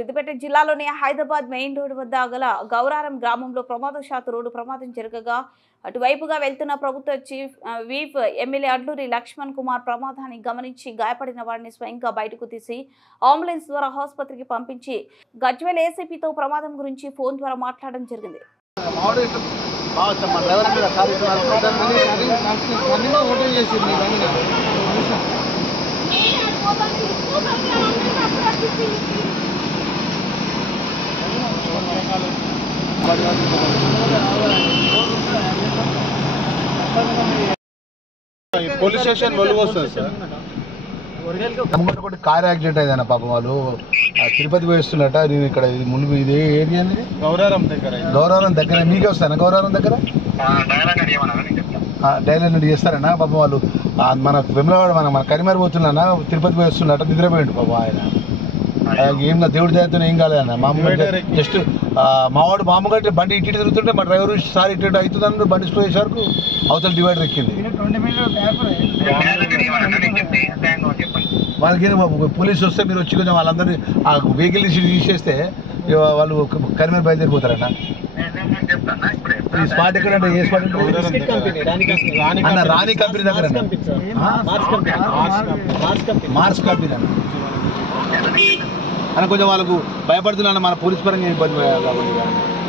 సిద్దిపేట జిల్లాలోని Hyderabad main road వద్ద గల గౌరారం గ్రామంలో ప్రమాదవశాత్తు రోడ్డు ప్రమాదం జరగగా అటువైపుగా వెళ్తున్న ప్రభుత్వ చీఫ్ వీప్ ఎమ్మెల్యే అడ్లూరి లక్ష్మణ్ కుమార్ ప్రమాదాన్ని గమనించి గాయపడిన వారిని స్వయంగా బయటకు తీసి అంబులెన్స్ ద్వారా ఆసుపత్రికి పంపించి గజ్వేల్ ఏసీపీతో ప్రమాదం గురించి ఫోన్ ద్వారా మాట్లాడడం జరిగింది. పోలీస్ స్టేషన్ వస్తుంది సార్. కార్ యాక్సిడెంట్ అయిందన్న పాపం. వాళ్ళు తిరుపతి పోయిస్తున్నట. నేను ఇక్కడ ములుగు ఇదే ఏరియా గౌరారం దగ్గర మీకే వస్తాను. గౌరారం దగ్గర డైలాగ్ నుండి చేస్తారన్నా పాపం. వాళ్ళు మన వెమ్లవాడ మన కరిమేర పోతున్నా తిరుపతి పోయిస్తున్నట. నిద్రపోయిండు పాపం ఆయన. ఏం దేవుడి దయతో ఏం కాలేదన్న. మామూలుగా జస్ట్ మావాడు మామూలుగా బండి ఇటు తిరుగుతుంటే మా డ్రైవర్ సార్ ఇటు అవుతుందన్న బండి స్లో చేసే వరకు అవతల డివైడర్ ఎక్కింది. వాళ్ళకి పోలీసు వస్తే మీరు వచ్చి కొంచెం వాళ్ళందరినీ ఆ వెహికల్ తీసేస్తే వాళ్ళు కరిమేర బయలుదేరిపోతారన్న. ఈ స్పాట్ ఎక్కడంటే ఏ స్పాట్ అన్న? రాణి కంపెనీ దగ్గర మార్స్ కంపెనీ అన్న. కొంచెం వాళ్ళకు భయపడుతున్నాను మన పోలీస్ పరంగా ఇబ్బంది కాబట్టి.